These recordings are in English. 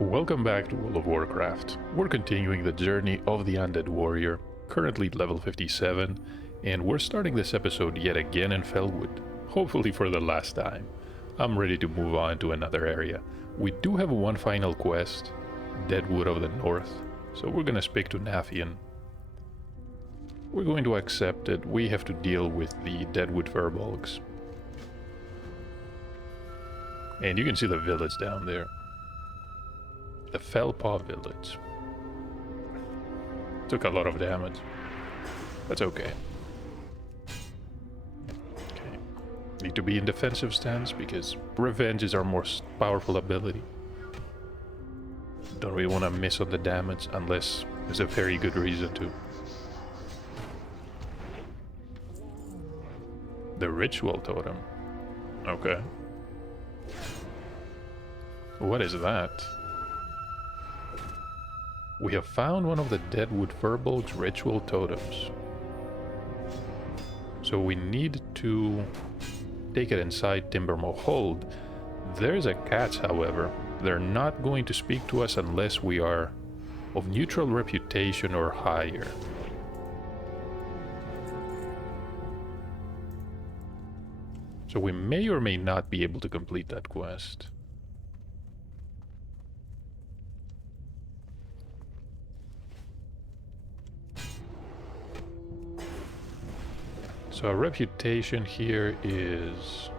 Welcome back to World of Warcraft. We're continuing the journey of the Undead Warrior, currently level 57, and we're starting this episode yet again in Felwood, hopefully for the last time. I'm ready to move on to another area. We do have one final quest, Deadwood of the North, so we're gonna speak to Nathian. We're going to accept it. We have to deal with the Deadwood Furbolgs. And you can see the village down there. The Fellpaw village. Took a lot of damage. That's okay. Okay. Need to be in defensive stance because revenge is our most powerful ability. Don't really want to miss on the damage unless there's a very good reason to. The ritual totem. Okay. What is that? We have found one of the Deadwood Furbolg's ritual totems. So we need to take it inside Timbermoor Hold. There's a catch, however. They're not going to speak to us unless we are of neutral reputation or higher. So we may or may not be able to complete that quest. So our reputation here is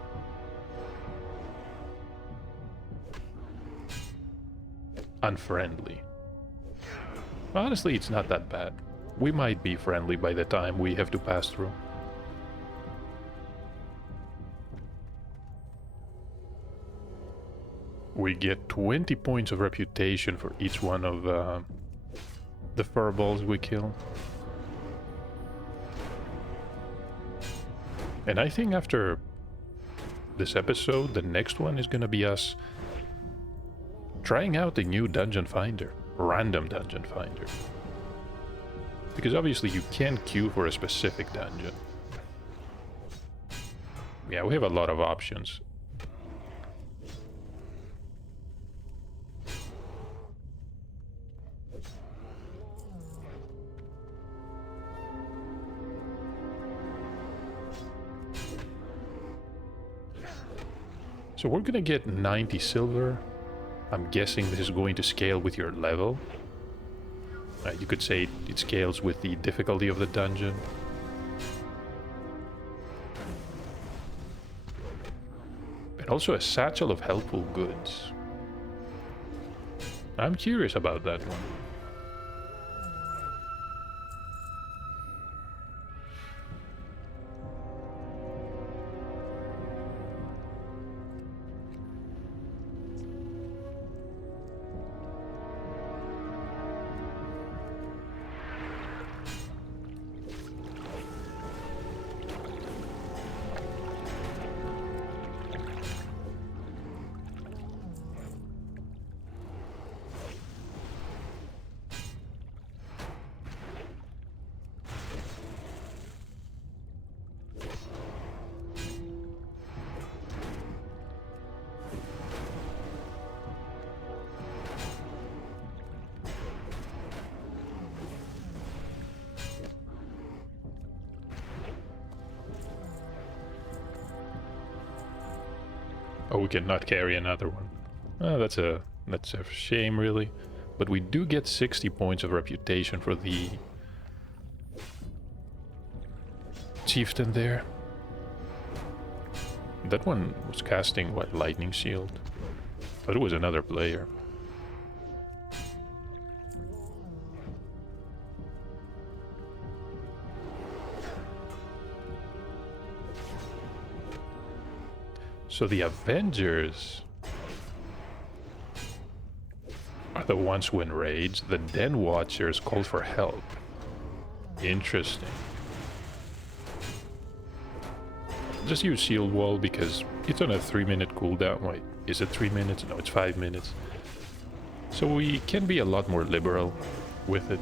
unfriendly. Honestly, it's not that bad. We might be friendly by the time we have to pass through. We get 20 points of reputation for each one of the furballs we kill. And I think after this episode, the next one is gonna be us trying out a new dungeon finder, random dungeon finder. Because obviously you can't queue for a specific dungeon. Yeah, we have a lot of options. So we're gonna get 90 silver. I'm guessing this is going to scale with your level. You could say it scales with the difficulty of the dungeon. And also a satchel of helpful goods. I'm curious about that one. Oh, we cannot carry another one. That's a shame, really. But we do get 60 points of reputation for the chieftain there. That one was casting, what, lightning shield? But it was another player. So the Avengers are the ones who enrage. The Den Watchers call for help. Interesting. Just use Shield Wall because it's on a 3-minute cooldown. Wait, is it 3 minutes? No, it's 5 minutes. So we can be a lot more liberal with it.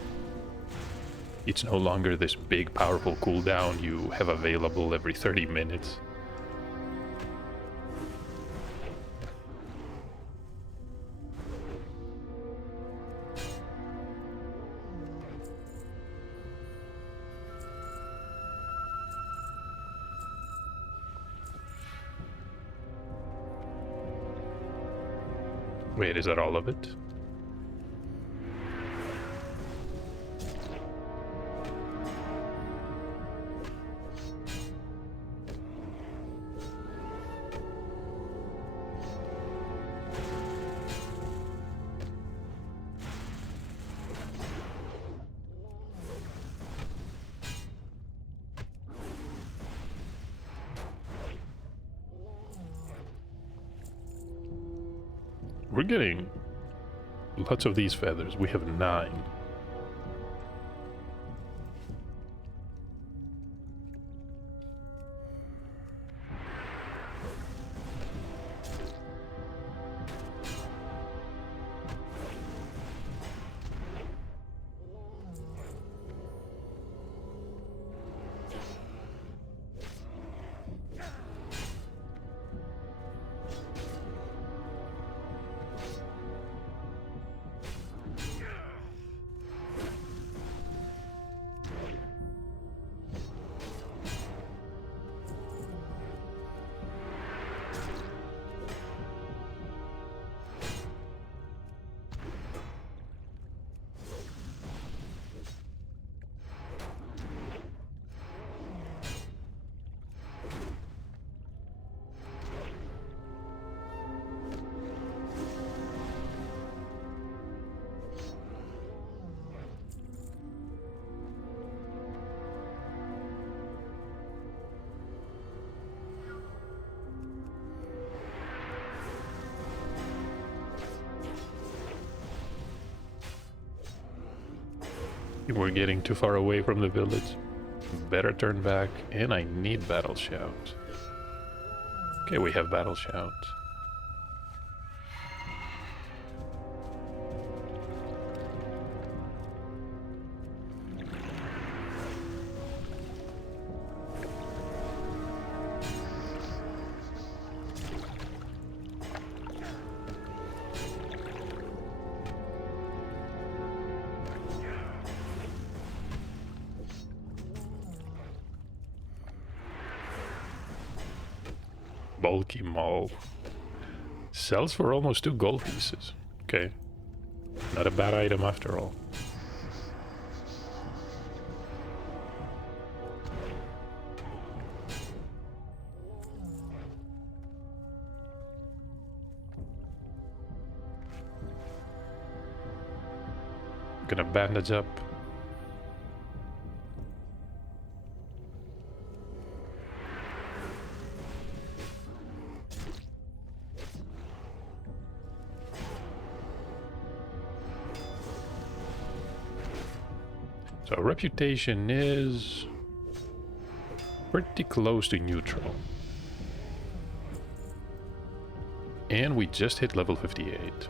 It's no longer this big, powerful cooldown you have available every 30 minutes. Wait, is that all of it? We're getting lots of these feathers. We have 9. We're getting too far away from the village. Better turn back, and I need Battle Shout. Okay, we have Battle Shout. Bulky Maul. Sells for almost 2 gold pieces. Okay. Not a bad item after all. Gonna bandage up. So reputation is pretty close to neutral. And we just hit level 58.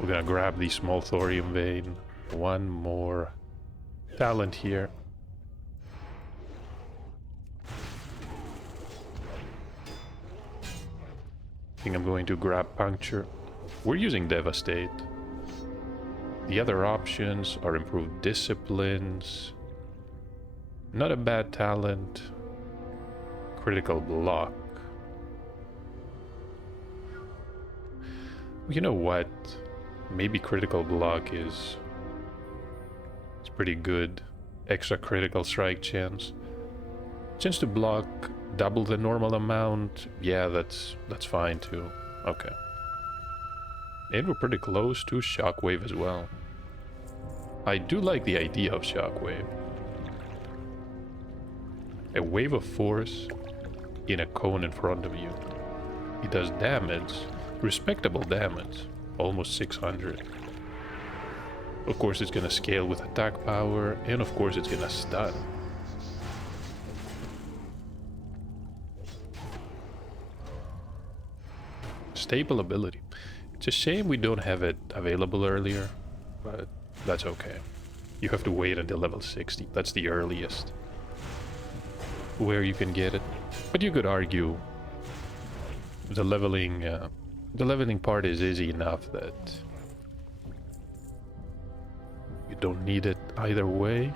We're gonna grab the small thorium vein. One more talent here. I think I'm going to grab puncture. We're using devastate. The other options are improved disciplines. Not a bad talent. Critical block. You know what? Maybe critical block is it's pretty good. Extra critical strike chance. Chance to block double the normal amount. Yeah, that's fine too. Okay. And we're pretty close to Shockwave as well. I do like the idea of Shockwave. A wave of force in a cone in front of you. It does damage, respectable damage, almost 600. Of course it's gonna scale with attack power, and of course it's gonna stun. Staple ability. It's a shame we don't have it available earlier, but that's okay. You have to wait until level 60. That's the earliest where you can get it. But you could argue the leveling part is easy enough that you don't need it either way.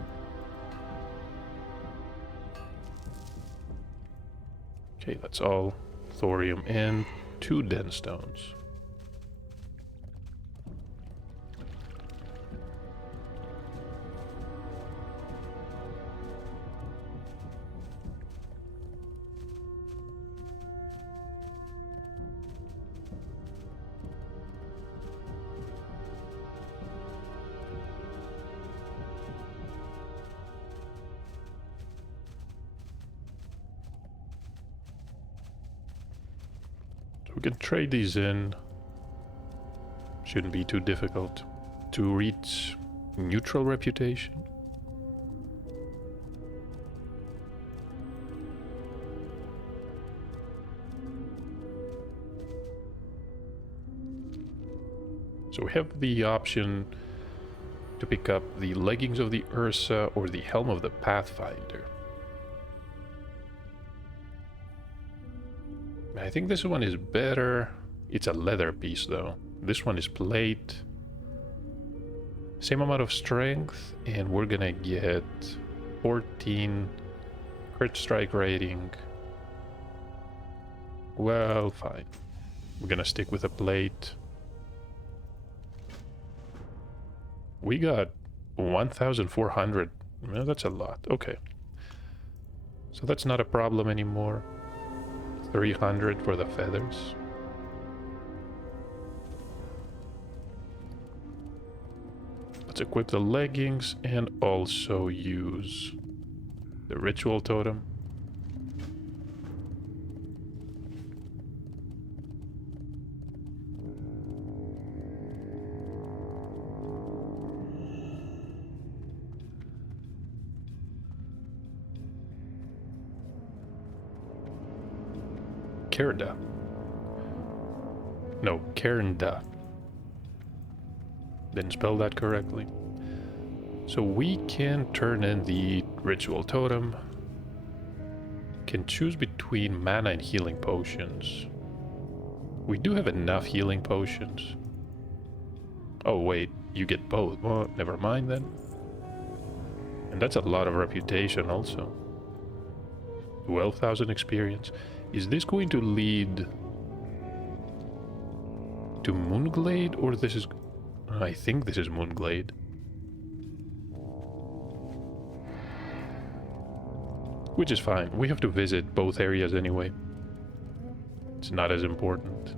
Okay, that's all thorium and 2 den stones. So we can trade these in. Shouldn't be too difficult to reach neutral reputation. So we have the option to pick up the leggings of the Ursa or the helm of the Pathfinder. I think this one is better. It's a leather piece though. This one is plate. Same amount of strength, and we're gonna get 14 crit strike rating. Well, fine. We're gonna stick with a plate. We got 1,400. Well, that's a lot. Okay. So that's not a problem anymore. 300 for the feathers. Let's equip the leggings and also use the ritual totem. Kerda. No, Kernda. Didn't spell that correctly. So we can turn in the ritual totem. Can choose between mana and healing potions. We do have enough healing potions. Oh wait, you get both. Well, never mind then. And that's a lot of reputation also. 12,000 experience. Is this going to lead to Moonglade, or this is... I think this is Moonglade. Which is fine. We have to visit both areas anyway. It's not as important.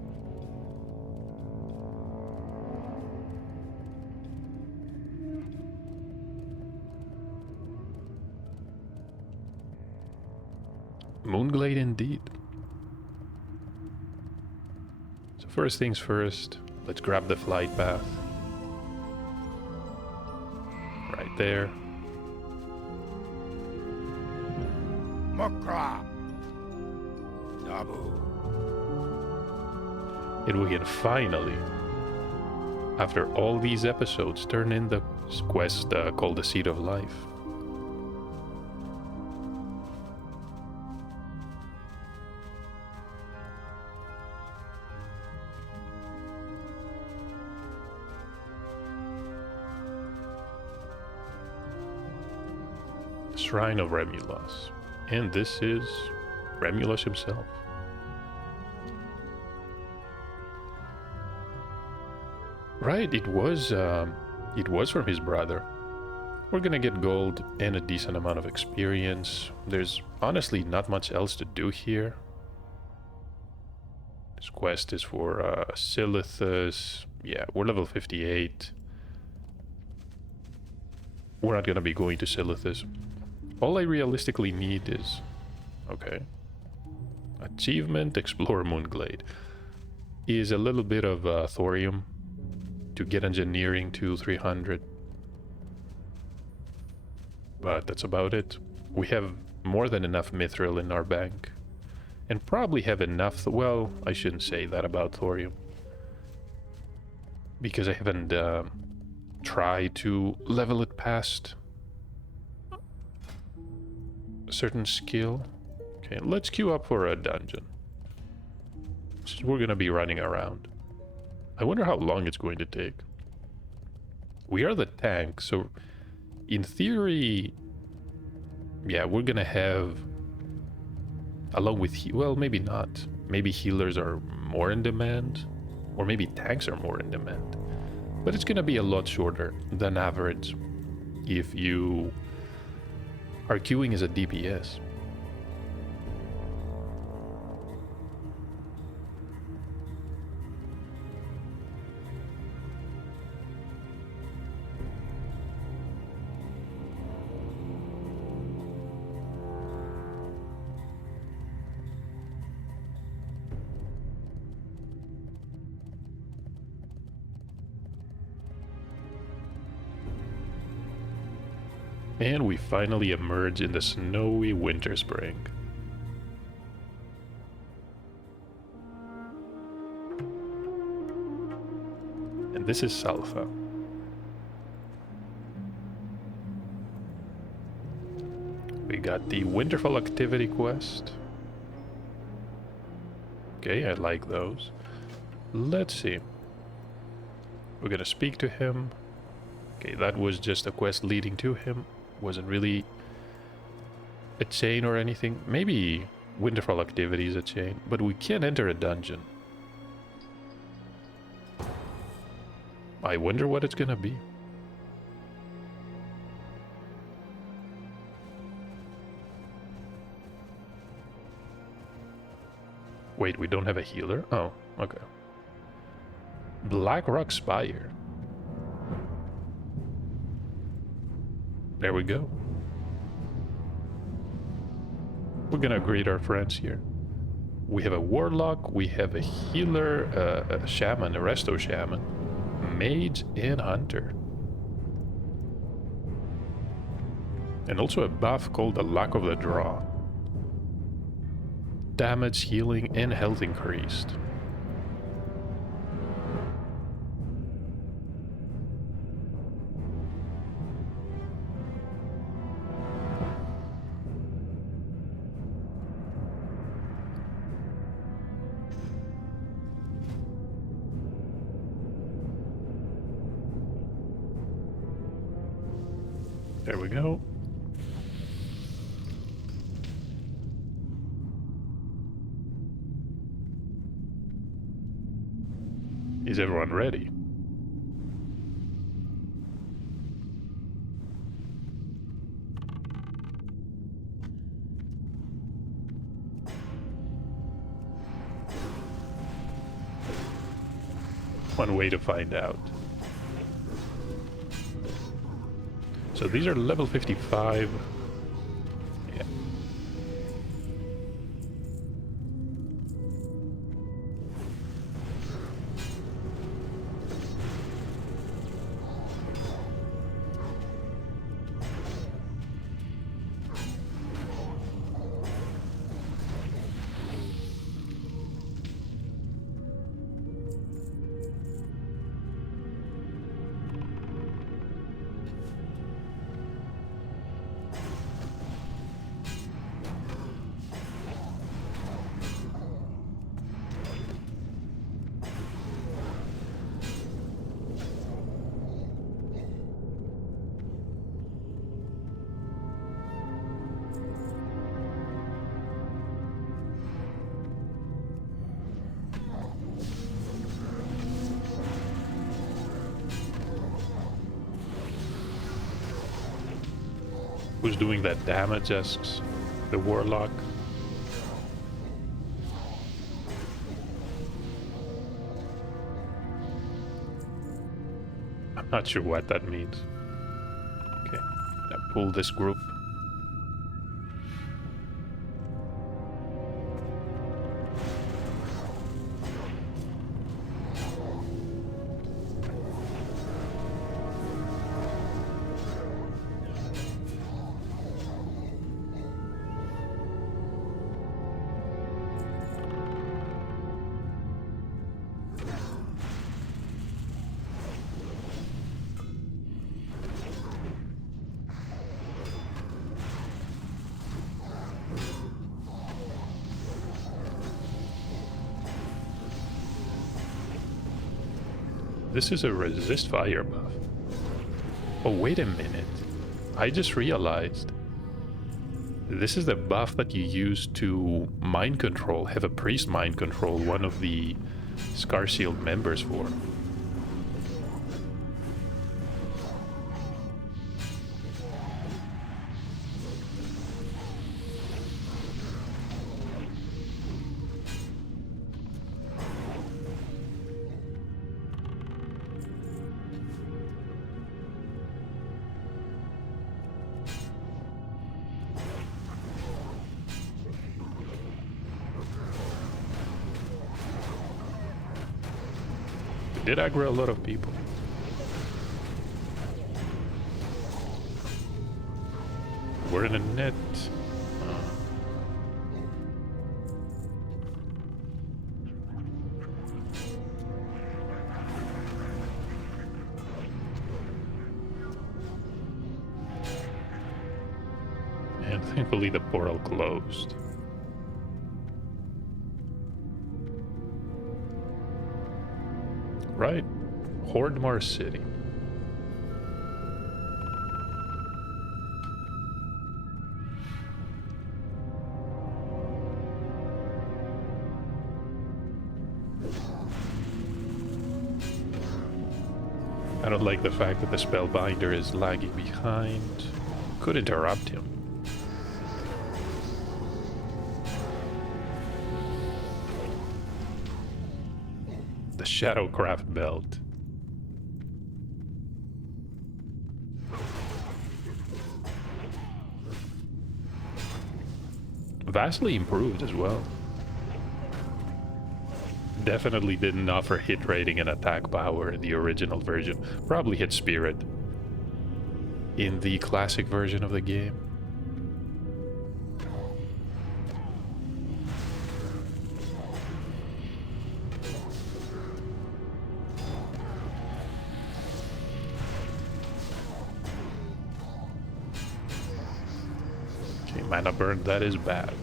Moonglade indeed. So first things first, let's grab the flight path. Right there. Makra. Nabu. And we can finally, after all these episodes, turn in the quest called the Seed of Life. Shrine of Remulus. And this is Remulus himself. Right, it was from his brother. We're gonna get gold and a decent amount of experience. There's honestly not much else to do here. This quest is for Silithus. Yeah, we're level 58. We're not gonna be going to Silithus. All I realistically need is... Okay. Achievement, Explore Moonglade. Is a little bit of thorium to get engineering to 300. But that's about it. We have more than enough mithril in our bank. And probably have enough... Well, I shouldn't say that about thorium. Because I haven't tried to level it past a certain skill. Okay, let's queue up for a dungeon. So we're gonna be running around. I wonder how long it's going to take. We are the tank, so in theory, yeah, we're gonna have, along with, well, maybe not. Maybe healers are more in demand, or maybe tanks are more in demand. But it's gonna be a lot shorter than average if you are queuing as a DPS. And we finally emerge in the snowy winter spring. And this is Salfa. We got the Winterfell activity quest. Okay, I like those. Let's see. We're gonna speak to him. Okay, that was just a quest leading to him. Wasn't really a chain or anything. Maybe Winterfell activity is a chain, but we can't enter a dungeon. I wonder what it's gonna be. Wait, we don't have a healer? Oh, okay. Blackrock Spire. There we go. We're gonna greet our friends here. We have a warlock, we have a healer, a shaman, a resto shaman, mage, and hunter. And also a buff called the Luck of the Draw. Damage, healing, and health increased. There we go. Is everyone ready? One way to find out. So these are level 55. Yeah. Who's doing that damage, asks the warlock. I'm not sure what that means. Okay, now pull this group. This is a resist fire buff. Oh, wait a minute. I just realized. This is the buff that you use to mind control, have a priest mind control one of the Scar Shield members for. Did aggro a lot of people. we're in a net. And thankfully the portal closed. Right. Hordmar City. I don't like the fact that the spellbinder is lagging behind. Could interrupt him. The Shadowcraft belt. Vastly improved as well. Definitely didn't offer hit rating and attack power in the original version. Probably hit spirit in the classic version of the game. Okay, mana burn, that is bad.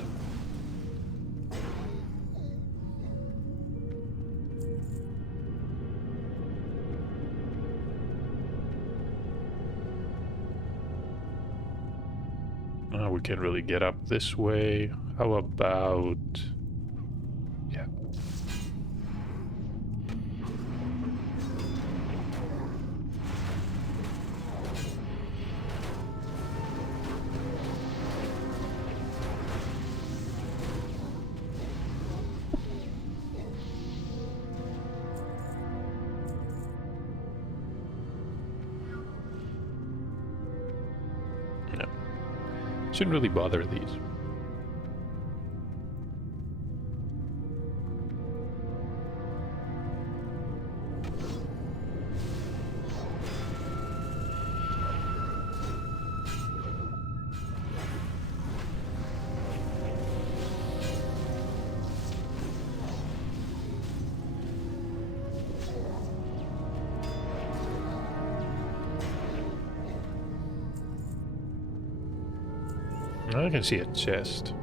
We can't really get up this way. How about... yeah. Shouldn't really bother these. I can see a chest.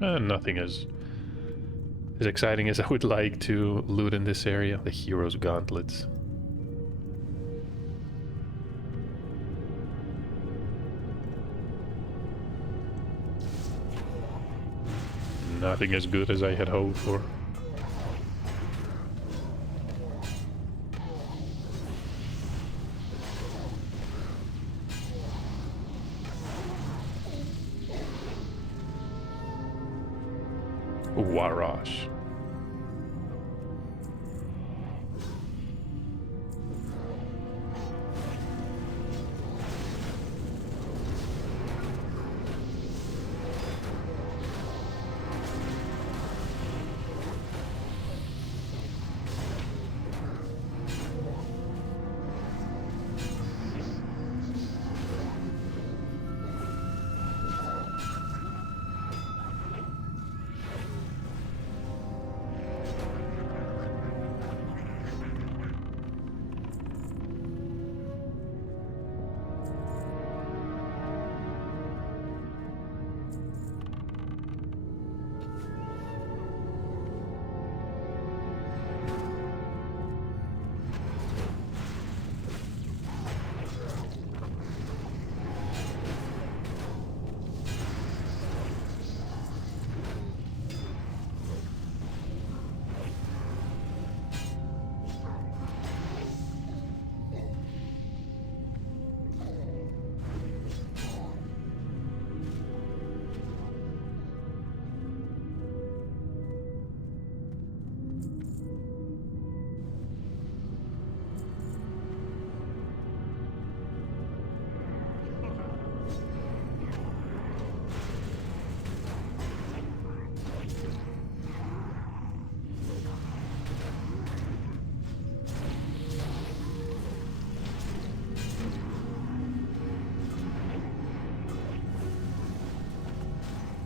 Nothing as exciting as I would like to loot in this area. The hero's gauntlets. Nothing as good as I had hoped for. Warash.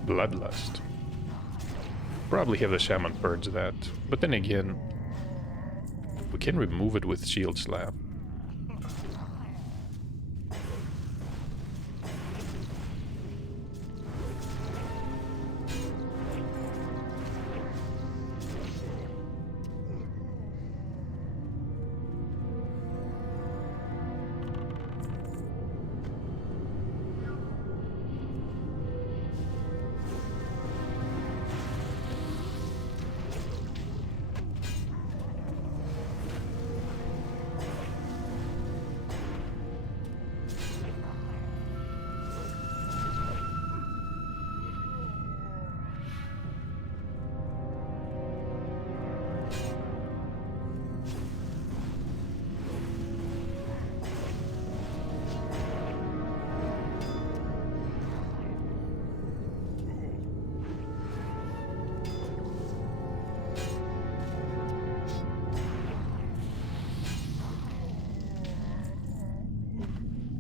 Bloodlust. Probably have the shaman purge that, but then again, we can remove it with shield slap.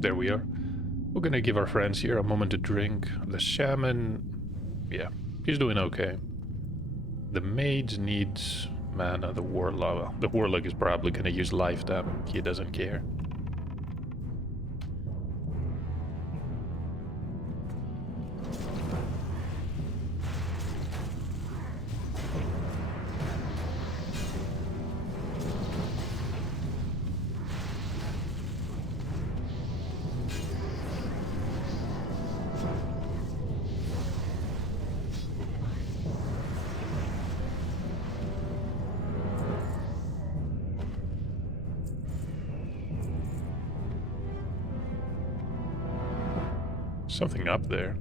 There we are. We're gonna give our friends here a moment to drink. The shaman, yeah, he's doing okay. The mage needs mana. The warlock is probably gonna use lifetime. He doesn't care. Something up there.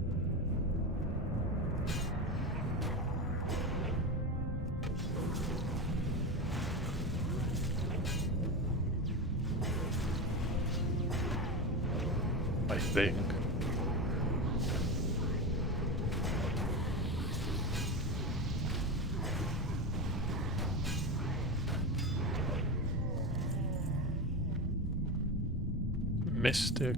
I think. Mystic.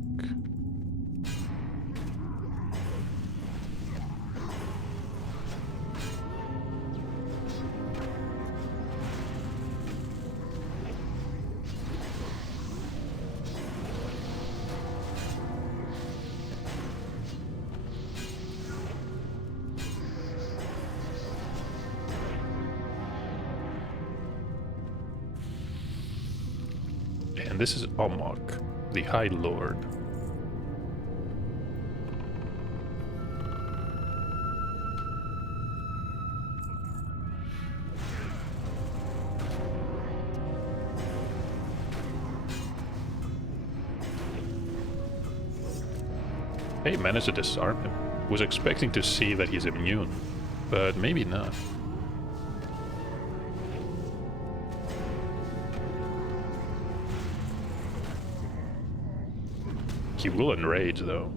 And this is Omok, the High Lord. Hey, managed to disarm him. Was expecting to see that he's immune, but maybe not. He will enrage, though.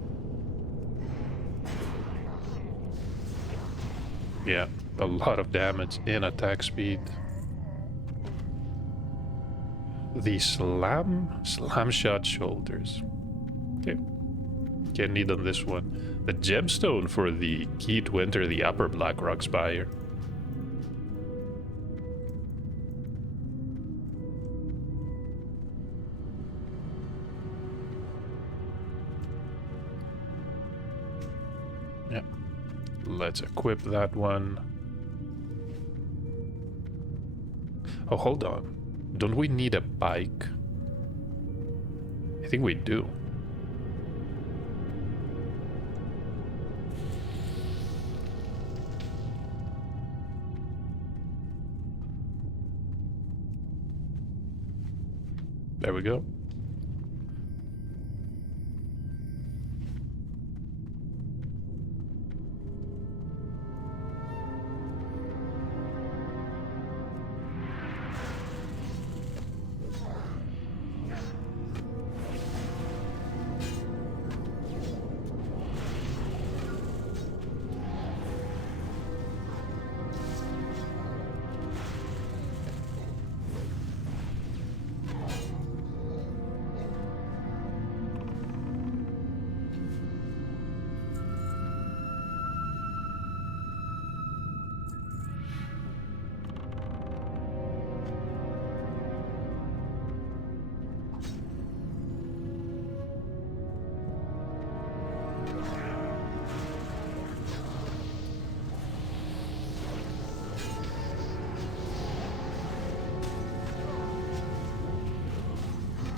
Yeah, a lot of damage and attack speed. The slam shot shoulders. Okay, can't need on this one. The gemstone for the key to enter the upper Blackrock Spire. Let's equip that one. Oh, hold on. Don't we need a bike? I think we do. There we go.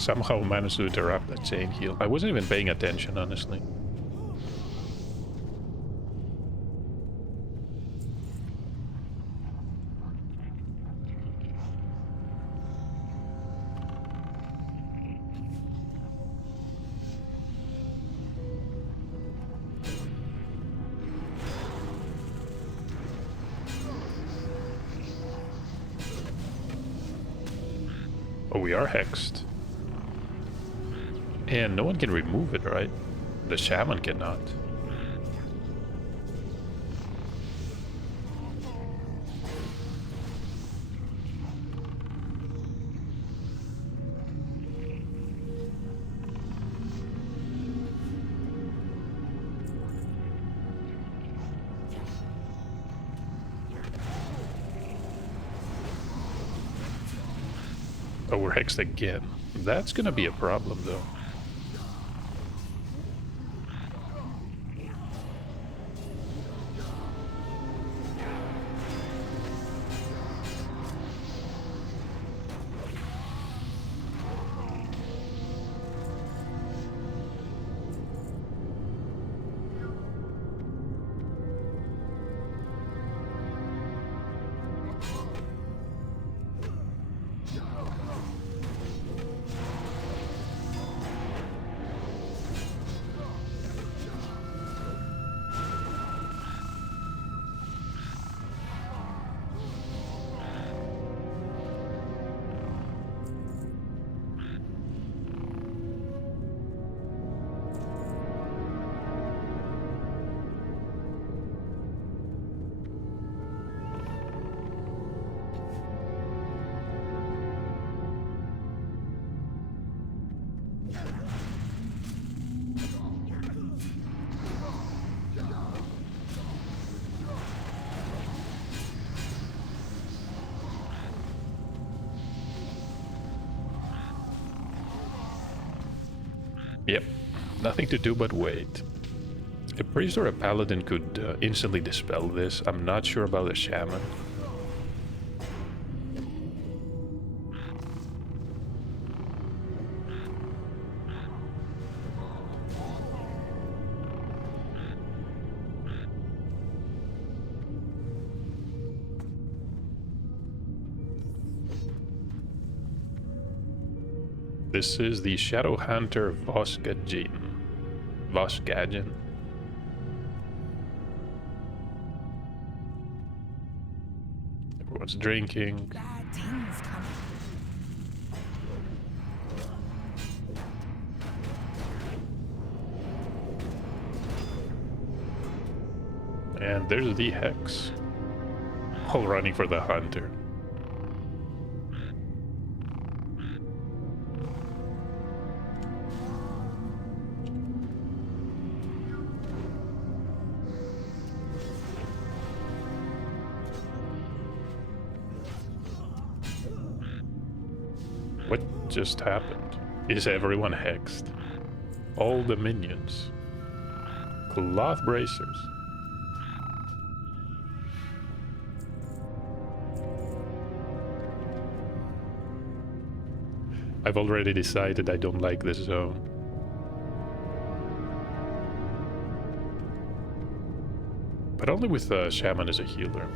somehow managed to interrupt that chain heal. I wasn't even paying attention, honestly. Oh, we are hexed. And no one can remove it, right? The shaman cannot. Oh, we're hexed again. That's gonna be a problem, though. Yep, nothing to do but wait. A priest or a paladin could instantly dispel this. I'm not sure about a shaman. This is the Shadow Hunter Voskagin. Voskagin. Everyone's drinking. Bad things coming. And there's the Hex. All running for the Hunter. What just happened? Is everyone hexed? All the minions. Cloth bracers. I've already decided I don't like this zone. But only with Shaman as a healer.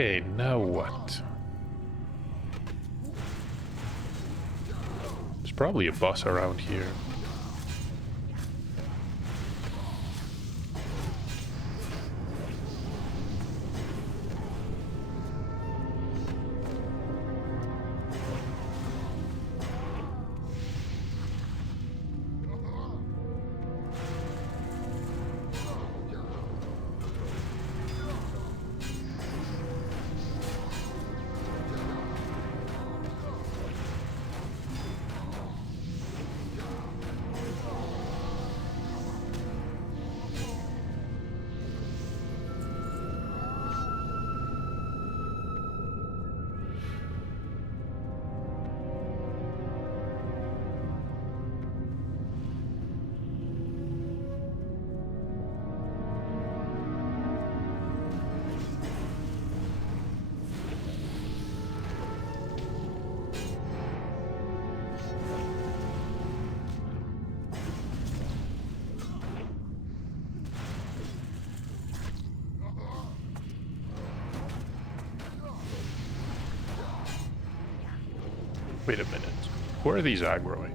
Okay, now what? There's probably a boss around here. Wait a minute. Who are these aggroing?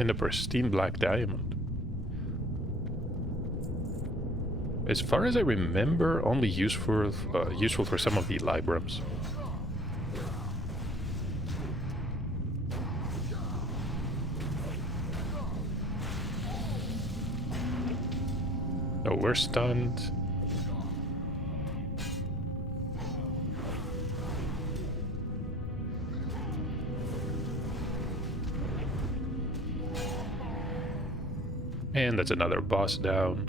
And a pristine black diamond. As far as I remember, only useful for some of the Librams. Oh, we're stunned. And that's another boss down.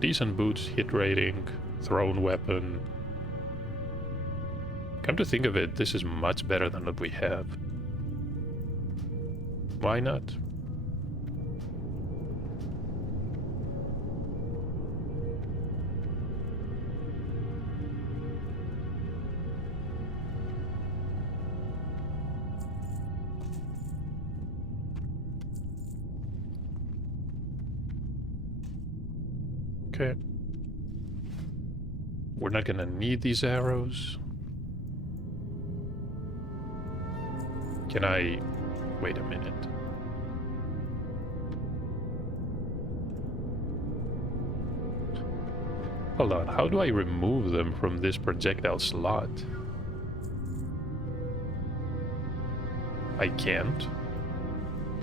Decent boots, hit rating, thrown weapon. Come to think of it, this is much better than what we have. Why not? Okay. We're not gonna need these arrows. Can I... wait a minute. Hold on, how do I remove them from this projectile slot? I can't?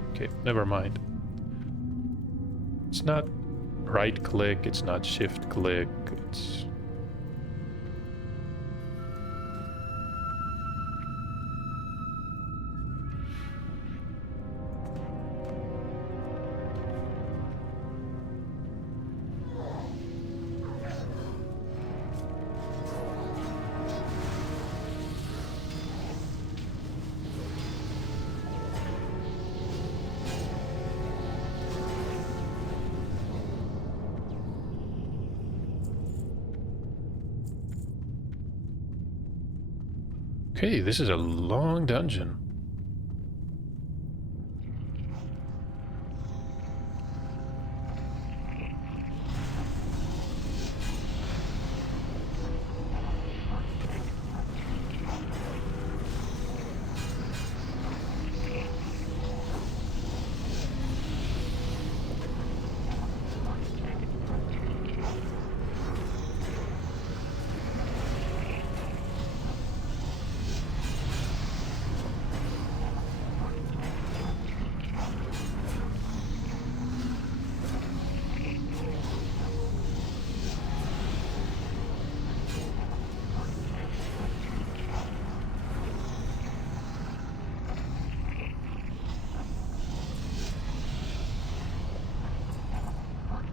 Okay, never mind. It's not right click, it's not shift click, it's... Okay, this is a long dungeon.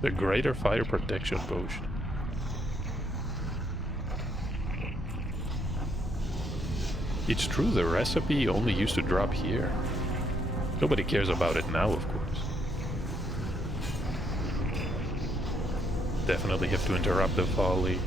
The Greater Fire Protection Potion. It's true, the recipe only used to drop here. Nobody cares about it now, of course. Definitely have to interrupt the volley.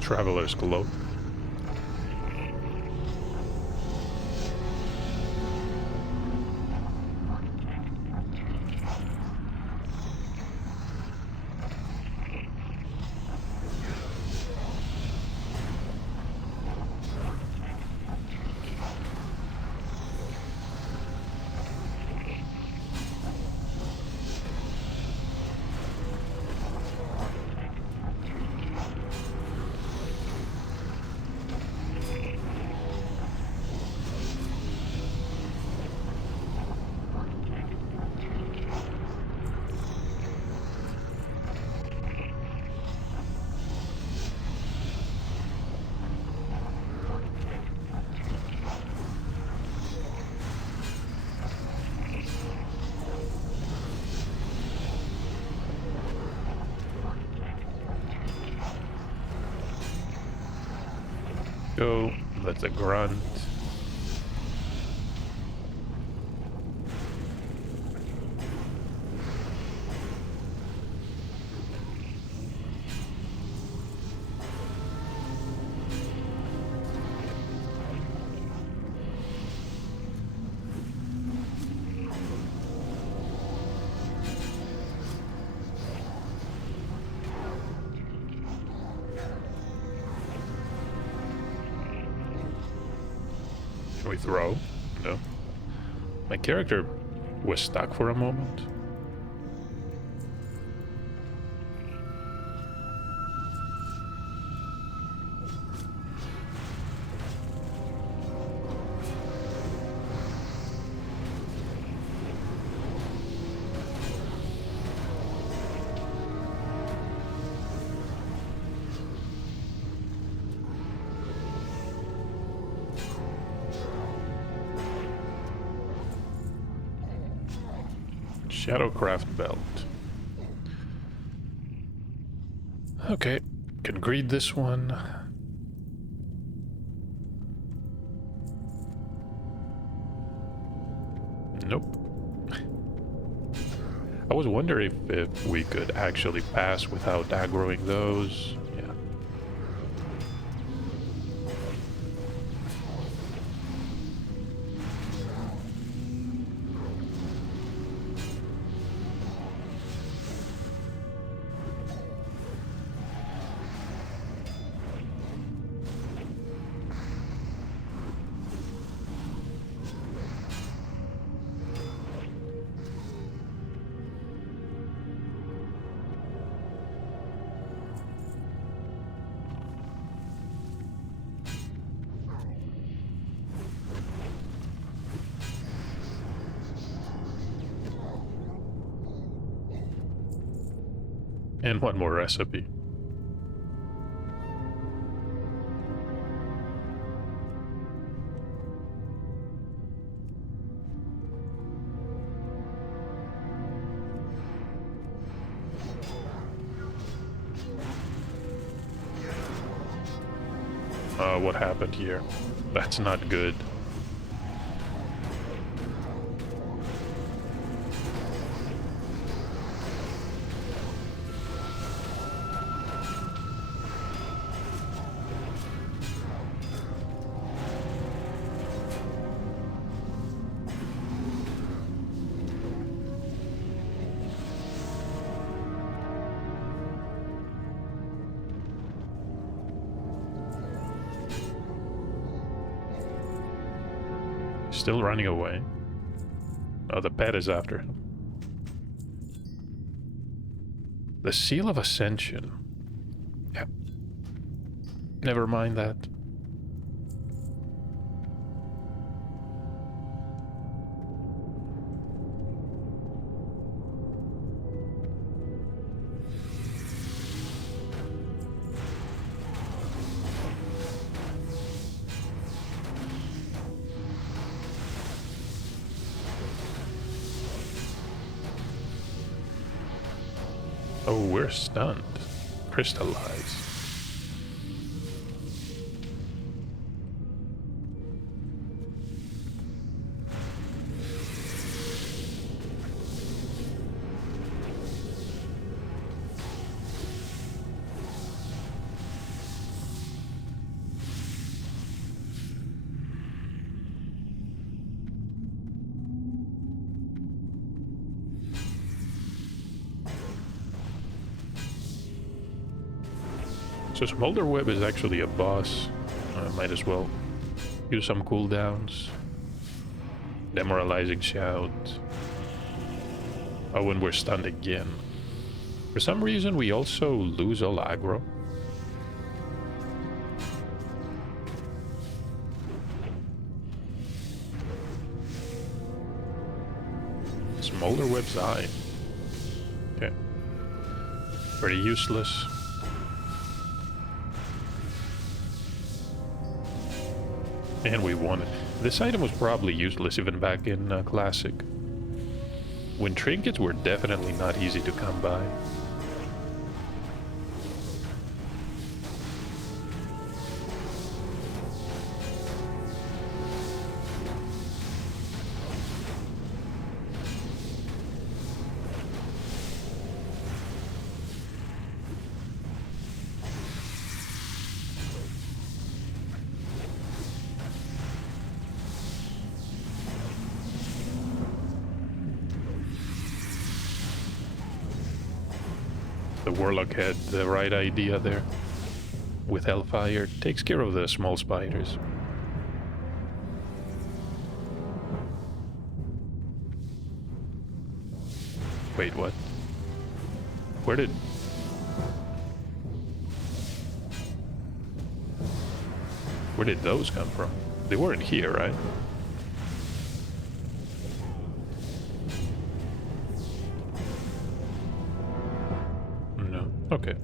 Traveler's Cloak. Go, that's a grunt. Can we throw? No. My character was stuck for a moment. Shadowcraft belt. Okay, can greet this one. Nope. I was wondering if we could actually pass without aggroing those. Yeah. And one more recipe. What happened here? That's not good. Still running away. Oh, the pet is after him. The Seal of Ascension. Yeah. Never mind that. Oh, we're stunned. Crystallize. So Smolder Web is actually a boss. I might as well use some cooldowns. Demoralizing Shout. Oh, and we're stunned again. For some reason, we also lose all aggro. Smolder Web's Eye. Okay. Pretty useless. And we won it. This item was probably useless even back in Classic. When trinkets were definitely not easy to come by. The Warlock had the right idea there. With Hellfire, takes care of the small spiders. Wait, what? Where did those come from? They weren't here, right? No. Okay.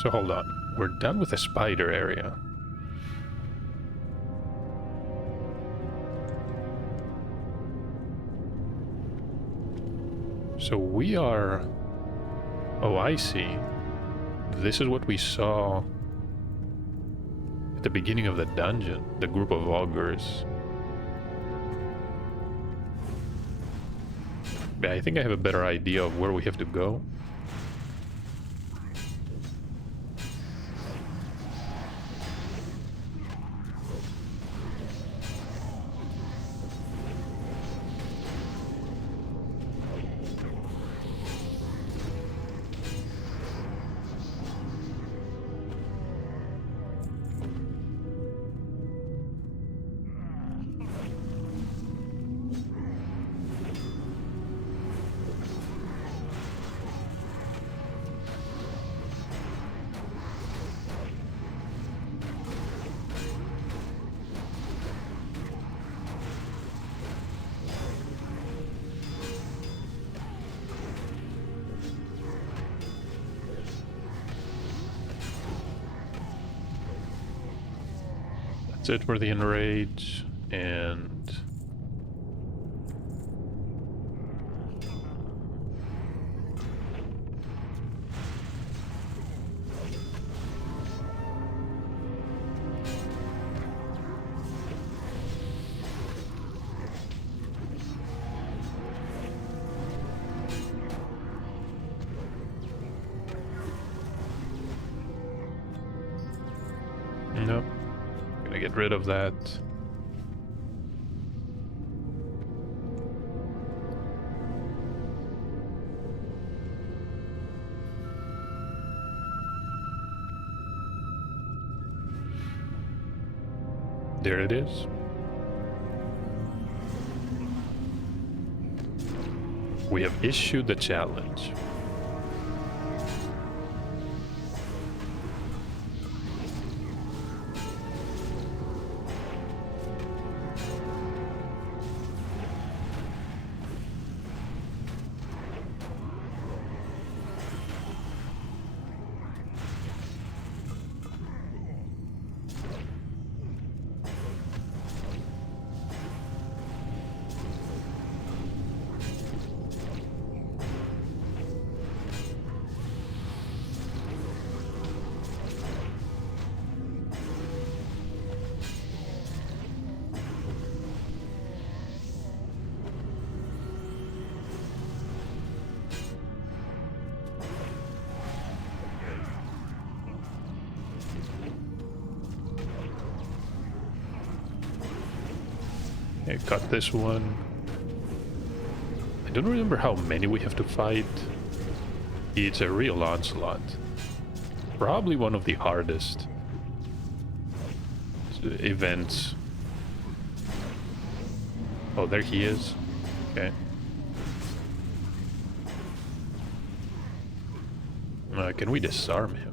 So hold on, we're done with the spider area. So we are... Oh, I see. This is what we saw at the beginning of the dungeon, the group of augurs. I think I have a better idea of where we have to go. That's it for the enrage, and... Nope. Gonna get rid of that. There it is. We have issued the challenge. Okay, cut this one. I don't remember how many we have to fight. It's a real onslaught. Probably one of the hardest events. Oh, there he is. Okay. Can we disarm him?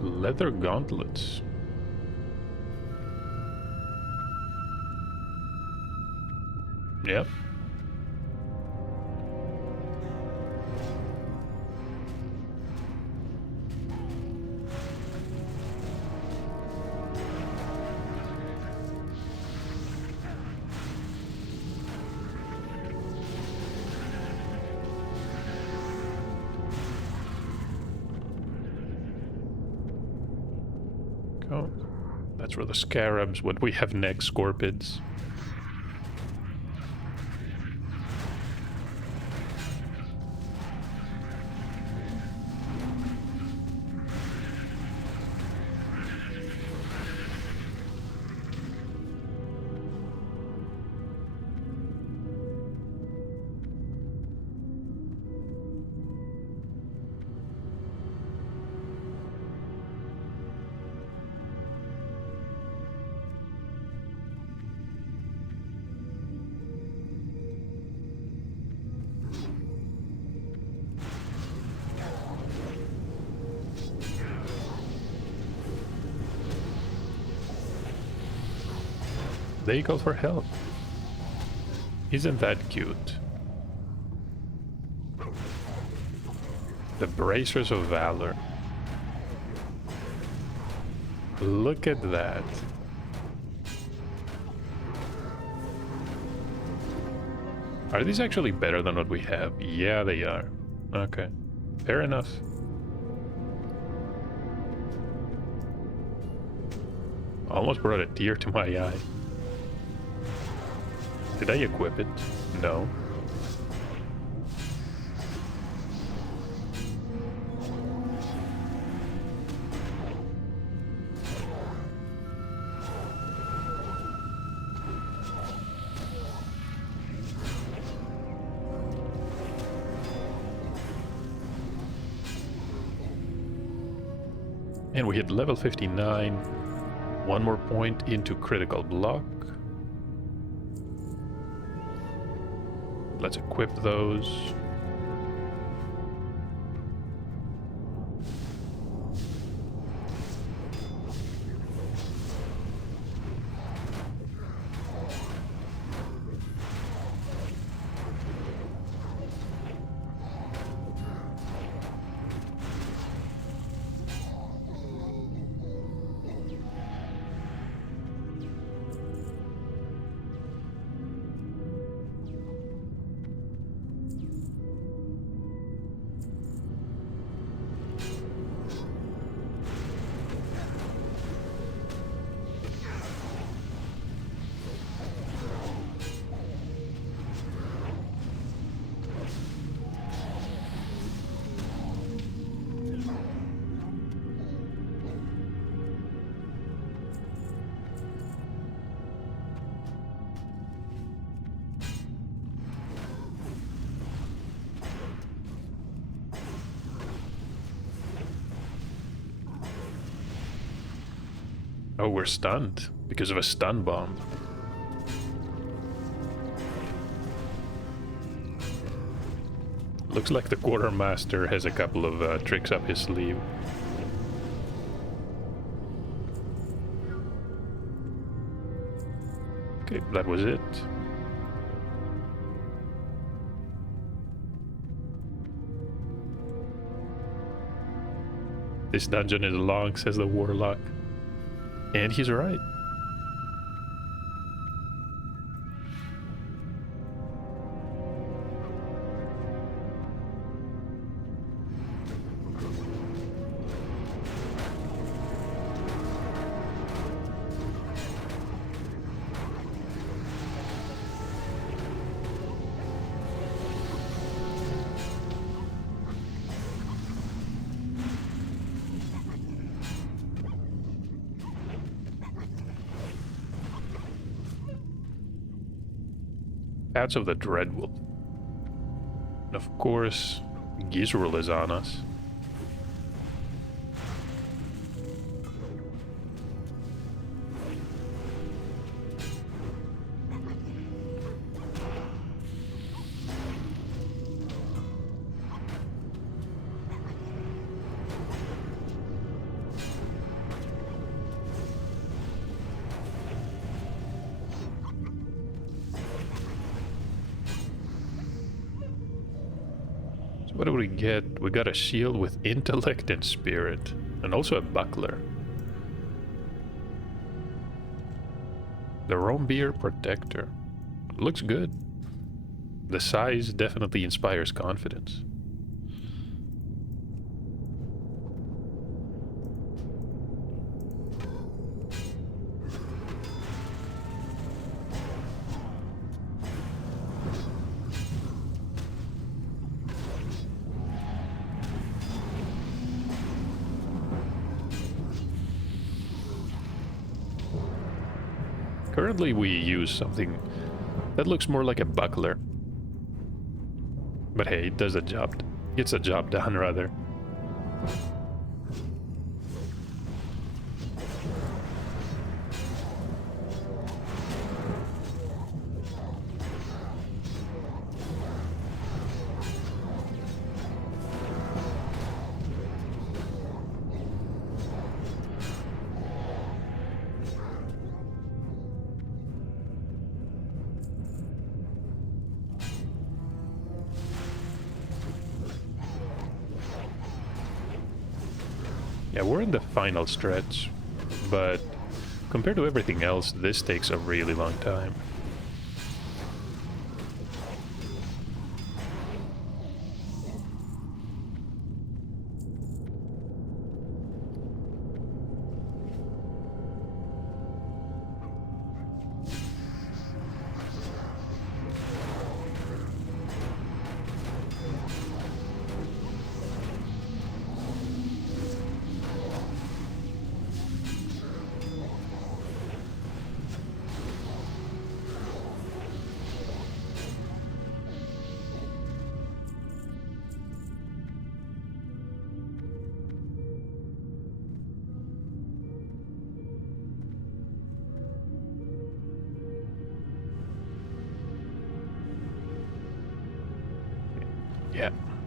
Leather gauntlets. Yep. Oh, that's where the scarabs, what we have next, scorpids. They call for help. Isn't that cute? The Bracers of Valor. Look at that. Are these actually better than what we have? Yeah, they are. Okay. Fair enough. Almost brought a tear to my eye. Did I equip it? No. And we hit level 59. One more point into critical block. Let's equip those. Oh, we're stunned because of a stun bomb. Looks like the quartermaster has a couple of tricks up his sleeve. Okay, that was it. This dungeon is long, says the warlock. And he's right. Paths of the Dreadwood. And of course, Gizrul is on us. What do we get? We got a shield with intellect and spirit, and also a buckler. The Rombeer Protector. Looks good. The size definitely inspires confidence. Currently we use something that looks more like a buckler. But hey, it does the job. Gets the job done, rather. Yeah, we're in the final stretch, but compared to everything else, this takes a really long time.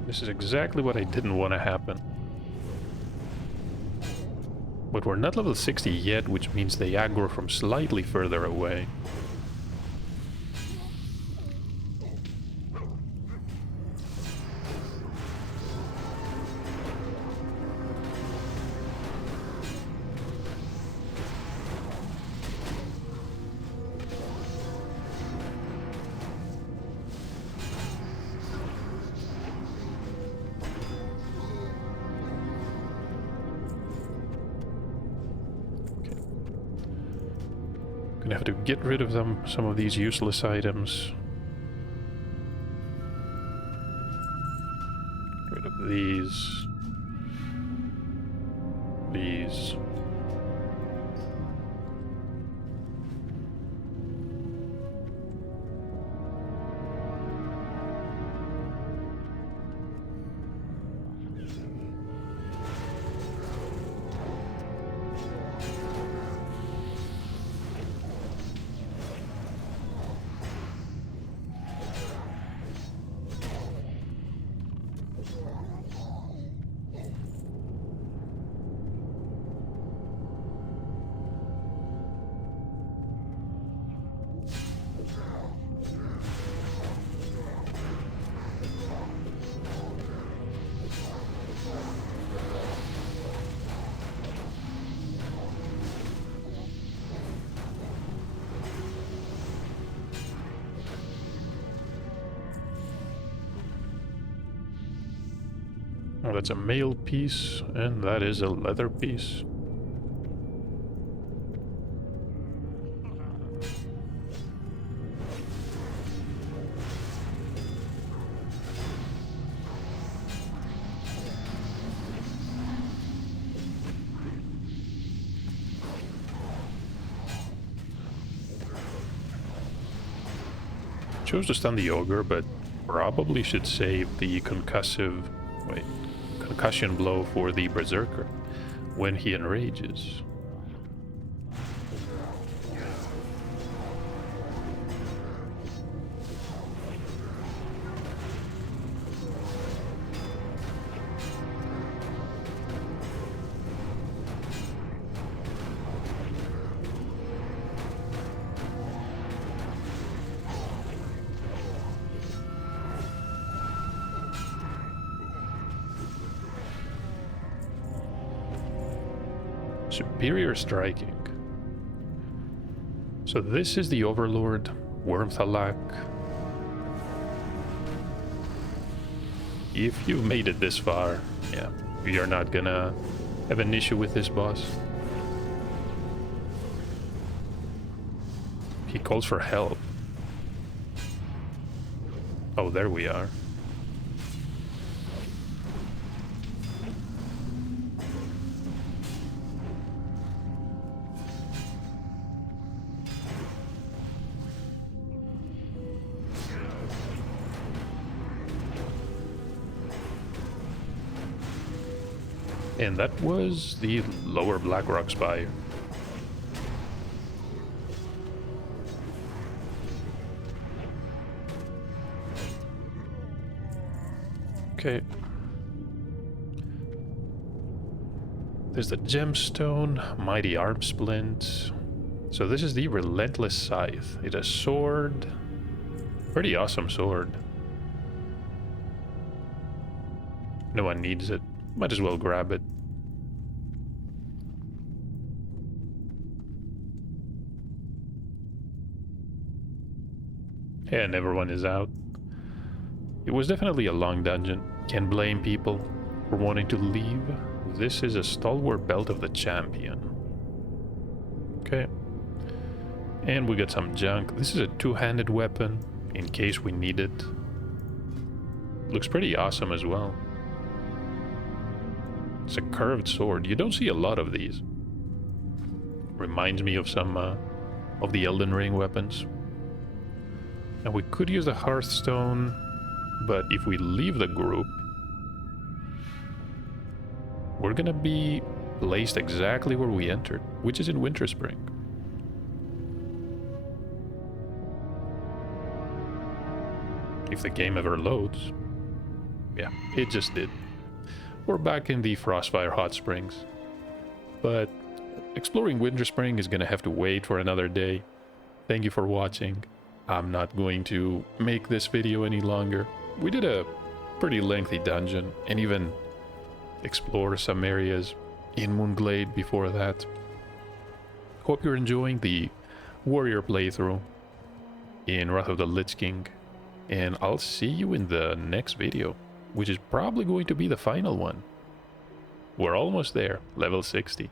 This is exactly what I didn't want to happen. But we're not level 60 yet, which means they aggro from slightly further away. Gonna have to get rid of some of these useless items. Get rid of these. These. Oh, that's a mail piece, and that is a leather piece. Chose to stun the ogre, but probably should save the concussion blow for the berserker when he enrages. Superior striking. So this is the Overlord, Wormthalak. If you made it this far, yeah, you're not gonna have an issue with this boss. He calls for help. Oh, there we are. And that was the lower Blackrock Spire. Okay. There's the gemstone, mighty arm splint. So this is the relentless scythe. It's a sword. Pretty awesome sword. No one needs it. Might as well grab it. And everyone is out. It was definitely a long dungeon. Can't blame people for wanting to leave. This is a stalwart belt of the champion. Okay. And we got some junk. This is a two-handed weapon in case we need it. Looks pretty awesome as well. It's a curved sword. You don't see a lot of these. Reminds me of some of the Elden Ring weapons. And we could use the Hearthstone, but if we leave the group, we're gonna be placed exactly where we entered, which is in Winterspring. If the game ever loads. Yeah, it just did. We're back in the Frostfire Hot Springs. But exploring Winterspring is gonna have to wait for another day. Thank you for watching. I'm not going to make this video any longer. We did a pretty lengthy dungeon and even explore some areas in Moonglade before that. Hope you're enjoying the warrior playthrough in Wrath of the Lich King, and I'll see you in the next video, which is probably going to be the final one. We're almost there, level 60.